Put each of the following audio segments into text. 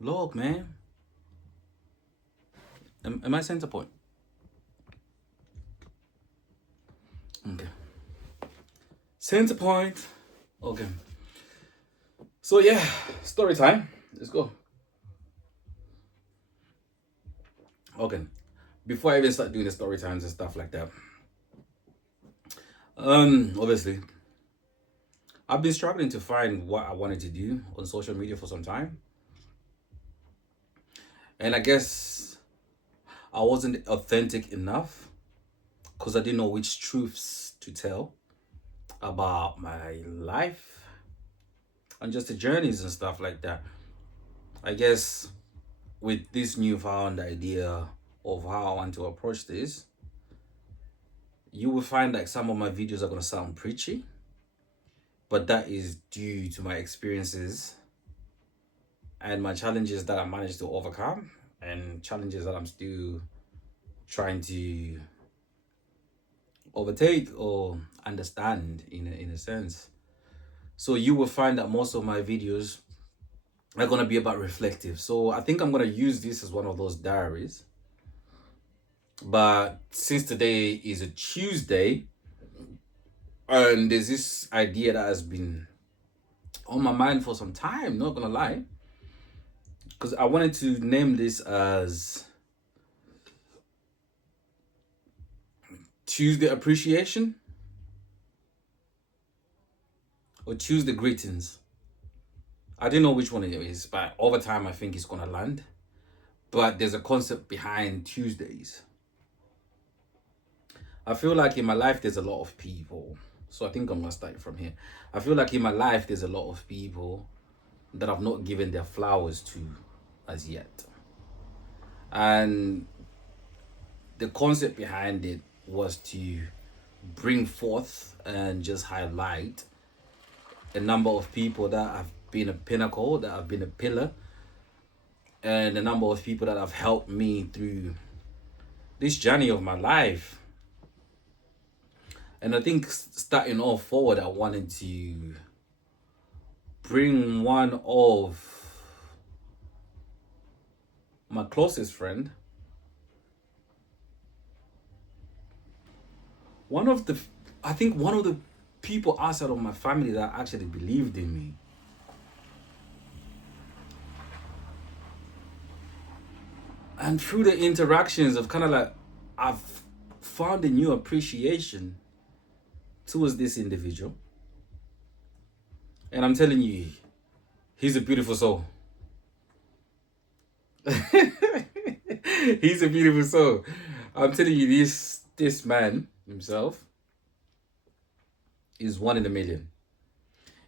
Look, man. Am I center point? Okay. Center point. Okay. So yeah, story time. Let's go. Okay. Before I even start doing the story times and stuff like that, obviously, I've been struggling to find what I wanted to do on social media for some time, and I guess I wasn't authentic enough because I didn't know which truths to tell about my life and just the journeys and stuff like that. I guess with this newfound idea of how I want to approach this, you will find like some of my videos are going to sound preachy, but that is due to my experiences and my challenges that I managed to overcome and challenges that I'm still trying to overtake or understand in a sense. So you will find that most of my videos are going to be about reflective. So I think I'm going to use this as one of those diaries. But since today is a Tuesday, and there's this idea that has been on my mind for some time, not gonna lie, because I wanted to name this as Tuesday Appreciation or Tuesday Greetings. I didn't know which one it is, but over time I think it's gonna land. But there's a concept behind Tuesdays. I feel like in my life there's a lot of people. So I think I'm gonna start from here. I feel like in my life there's a lot of people that I've not given their flowers to as yet. And the concept behind it was to bring forth and just highlight a number of people that have been a pinnacle, that have been a pillar, and a number of people that have helped me through this journey of my life. And I think starting off forward, I wanted to bring one of my closest friend, one of the, I think one of the people outside of my family that actually believed in me. And through the interactions of kind of like, I've found a new appreciation towards this individual. And I'm telling you, he's a beautiful soul. He's a beautiful soul. I'm telling you, this man himself is one in a million.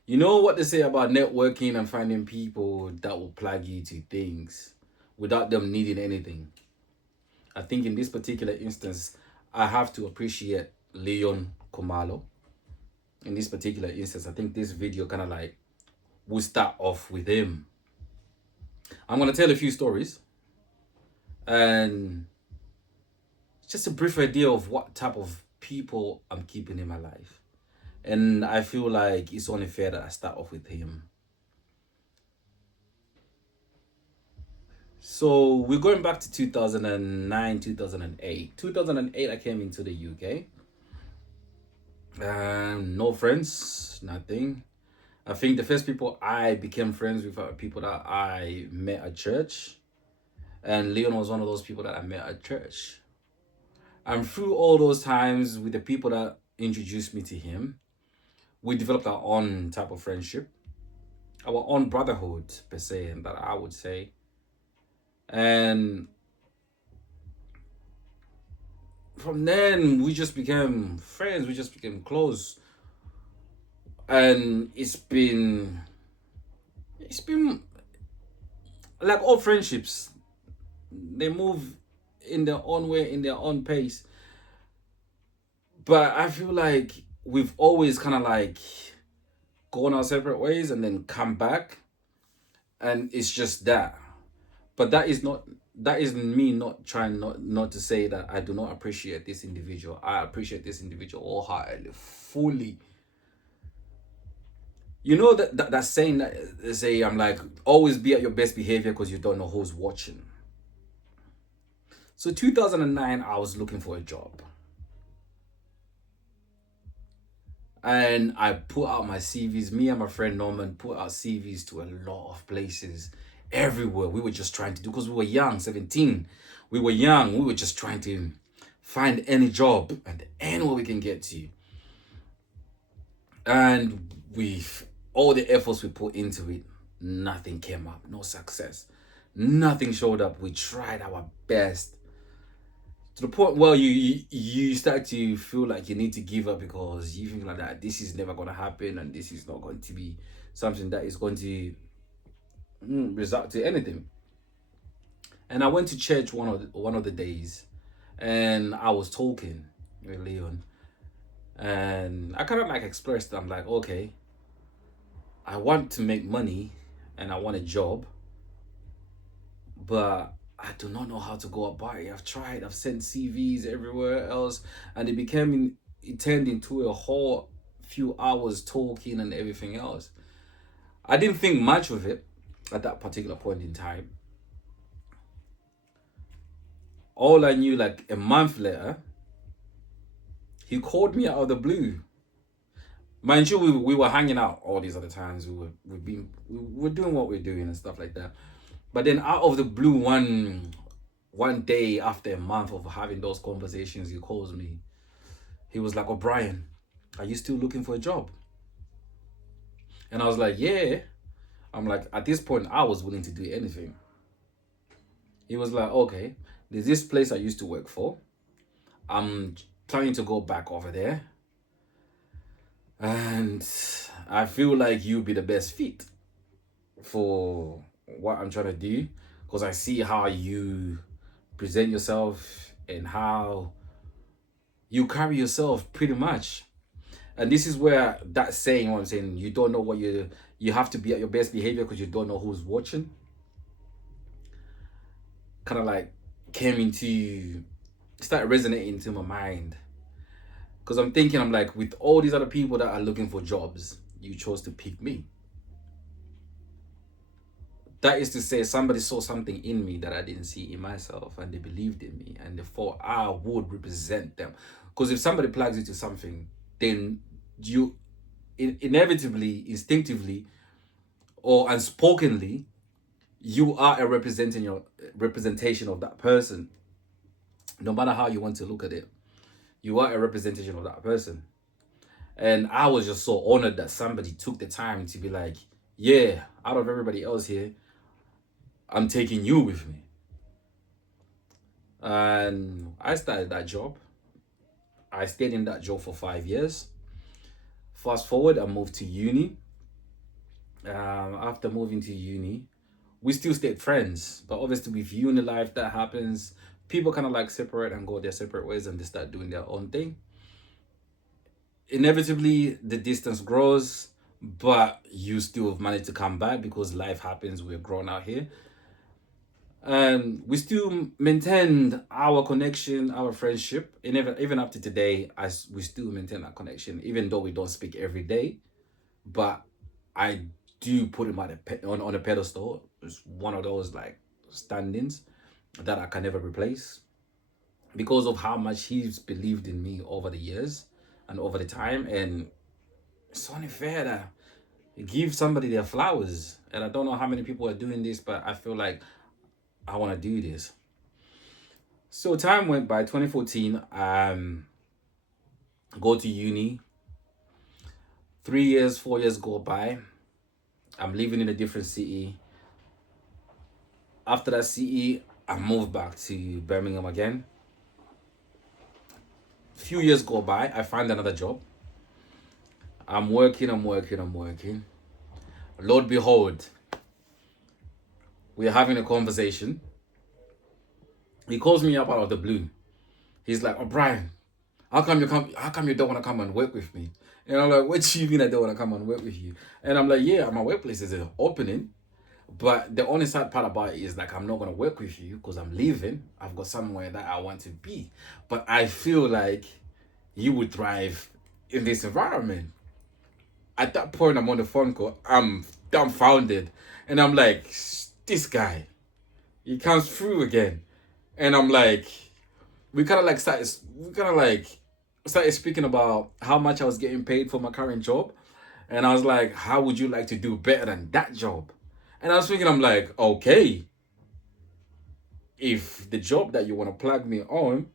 You know what they say about networking and finding people that will plug you to things without them needing anything. I think in this particular instance, I have to appreciate Leon Khumalo. In this particular instance, I think this video kind of like will start off with him. I'm gonna tell a few stories and just a brief idea of what type of people I'm keeping in my life. And I feel like it's only fair that I start off with him. So we're going back to 2009, 2008. 2008, I came into the UK. No friends, nothing. I think the first people I became friends with are people that I met at church. And Leon was one of those people that I met at church. And through all those times with the people that introduced me to him, we developed our own type of friendship, our own brotherhood, per se, that I would say. And from then, we just became friends, we just became close. And it's been like all friendships, they move in their own way, in their own pace. But I feel like we've always kind of like gone our separate ways and then come back, and it's just that. But that isn't me not trying not to say that I do not appreciate this individual. I appreciate this individual wholeheartedly, fully. You know that saying that they say, I'm like, always be at your best behavior because you don't know who's watching. So 2009, I was looking for a job. And I put out my CVs. Me and my friend Norman put out CVs to a lot of places, everywhere. We were just trying to do, because we were young, 17. We were young. We were just trying to find any job and anywhere we can get to. And with all the efforts we put into it, nothing came up, no success. Nothing showed up. We tried our best to the point where you start to feel like you need to give up, because you think like that this is never going to happen and this is not going to be something that is going to result to anything. And I went to church one of the days, and I was talking with Leon, and I kind of like expressed, I'm like, okay, I want to make money and I want a job, but I do not know how to go about it. I've tried, I've sent CVs everywhere else, and it turned into a whole few hours talking and everything else. I didn't think much of it at that particular point in time. All I knew, like a month later, he called me out of the blue. Mind you, we were hanging out all these other times. We were doing what we're doing and stuff like that. But then out of the blue, one day after a month of having those conversations, he calls me. He was like, "O'Brien, are you still looking for a job?" And I was like, "Yeah." I'm like, at this point, I was willing to do anything. He was like, "Okay, there's this place I used to work for. I'm planning to go back over there, and I feel like you'd be the best fit for what I'm trying to do, because I see how you present yourself and how you carry yourself pretty much." And this is where that saying, what I'm saying, you don't know what you have to be at your best behavior because you don't know who's watching, kind of like came into, start resonating into my mind. Because I'm thinking, I'm like, with all these other people that are looking for jobs, you chose to pick me. That is to say, somebody saw something in me that I didn't see in myself, and they believed in me, and they thought I would represent them. Because if somebody plugs into something, then you inevitably, instinctively, or unspokenly, you are a representation of that person. No matter how you want to look at it, you are a representation of that person. And I was just so honored that somebody took the time to be like, yeah, out of everybody else here, I'm taking you with me. And I started that job. I stayed in that job for 5 years. Fast forward, I moved to uni. After moving to uni, we still stayed friends. But obviously, with uni life, that happens. People kind of like separate and go their separate ways, and they start doing their own thing. Inevitably, the distance grows, but you still have managed to come back because life happens. We're grown out here. And we still maintained our connection, our friendship, and even up to today, as we still maintain that connection, even though we don't speak every day. But I do put him on a pedestal. It's one of those like standings that I can never replace, because of how much he's believed in me over the years and over the time. And it's only fair that you give somebody their flowers. And I don't know how many people are doing this, but I feel like I want to do this. So time went by. 2014, go to uni. 3 years, 4 years go by. I'm living in a different city. After that city, I moved back to Birmingham again. Few years go by. I find another job. I'm working. Lord behold, we're having a conversation. He calls me up out of the blue. He's like, "O'Brien, how come you don't want to come and work with me?" And I'm like, "What do you mean I don't want to come and work with you?" And I'm like, "Yeah, my workplace is opening, but the only sad part about it is like I'm not gonna work with you because I'm leaving. I've got somewhere that I want to be, but I feel like you would thrive in this environment." At that point, I'm on the phone call. I'm dumbfounded, and I'm like, this guy, he comes through again, and I'm like, we kind of like started speaking about how much I was getting paid for my current job, and I was like, how would you like to do better than that job? And I was thinking, I'm like, okay, if the job that you want to plug me on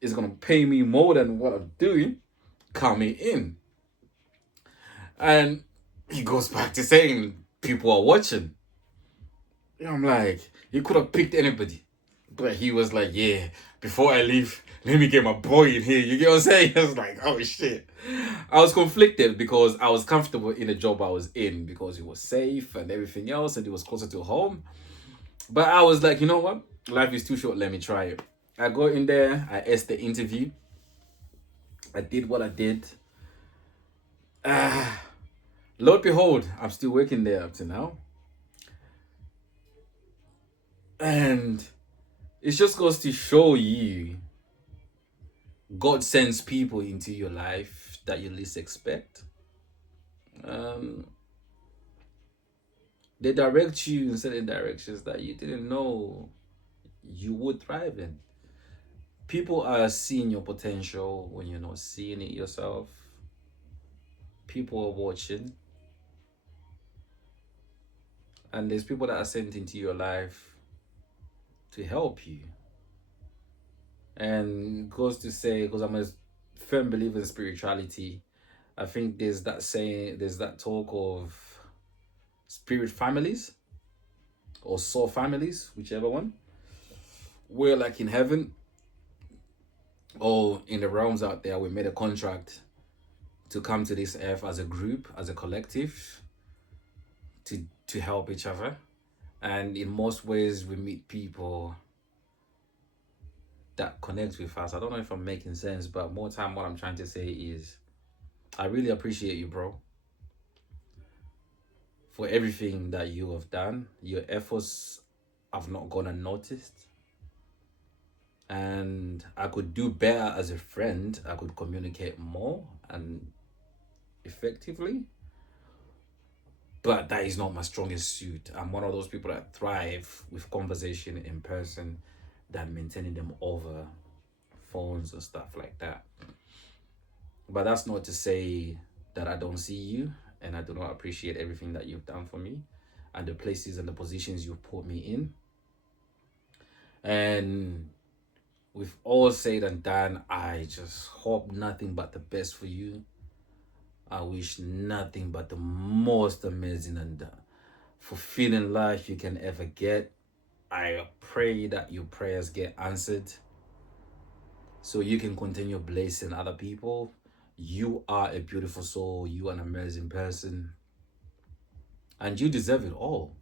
is gonna pay me more than what I'm doing, coming in. And he goes back to saying people are watching. I'm like, you could have picked anybody. But he was like, yeah, before I leave, let me get my boy in here. You get what I'm saying? I was like, oh shit. I was conflicted because I was comfortable in the job I was in because it was safe and everything else and it was closer to home. But I was like, you know what? Life is too short. Let me try it. I go in there. I asked the interview. I did what I did. Ah, Lord behold, I'm still working there up to now. And it just goes to show you God sends people into your life that you least expect. Um, they direct you in certain directions that you didn't know you would thrive in. People are seeing your potential when you're not seeing it yourself. People are watching, and there's people that are sent into your life to help you. And goes to say, because I'm a firm believer in spirituality, I think there's that saying, there's that talk of spirit families or soul families, whichever one. We're like in heaven or in the realms out there, we made a contract to come to this earth as a group, as a collective, to help each other. And in most ways, we meet people that connect with us. I don't know if I'm making sense, but more time, what I'm trying to say is, I really appreciate you, bro, for everything that you have done. Your efforts have not gone unnoticed. And I could do better as a friend. I could communicate more and effectively. But that is not my strongest suit. I'm one of those people that thrive with conversation in person than maintaining them over phones and stuff like that. But that's not to say that I don't see you and I do not appreciate everything that you've done for me and the places and the positions you've put me in. And with all said and done, I just hope nothing but the best for you. I wish nothing but the most amazing and fulfilling life you can ever get. I pray that your prayers get answered so you can continue blessing other people. You are a beautiful soul. You are an amazing person. And you deserve it all.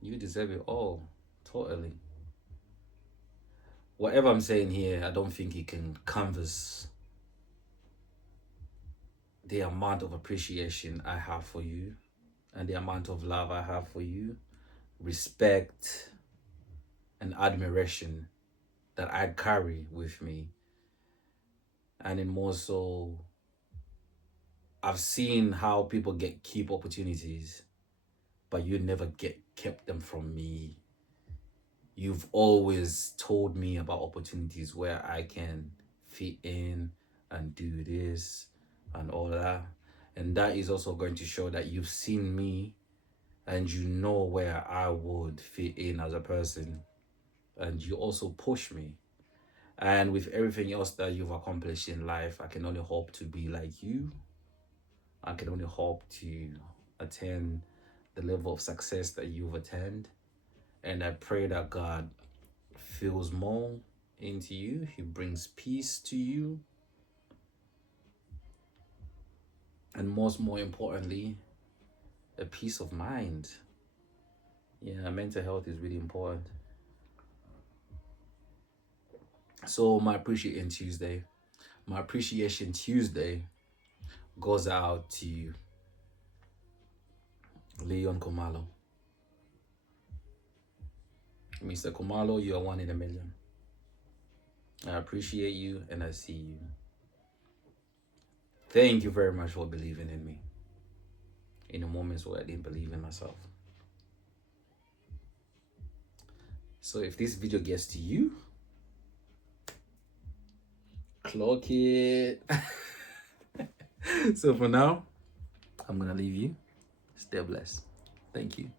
You deserve it all. Totally. Whatever I'm saying here, I don't think it can canvas the amount of appreciation I have for you and the amount of love I have for you, respect and admiration that I carry with me. And in more so, I've seen how people keep opportunities, but you never get kept them from me. You've always told me about opportunities where I can fit in and do this and all that. And that is also going to show that you've seen me and you know where I would fit in as a person. And you also push me. And with everything else that you've accomplished in life, I can only hope to be like you. I can only hope to attain the level of success that you've attained. And I pray that God feels more into you. He brings peace to you. And more importantly, a peace of mind. Yeah, mental health is really important. So my appreciation Tuesday goes out to Leon Khumalo. Mr. Khumalo, you are one in a million. I appreciate you and I see you. Thank you very much for believing in me in the moments where I didn't believe in myself. So if this video gets to you, clock it. So for now, I'm gonna leave you. Stay blessed. Thank you.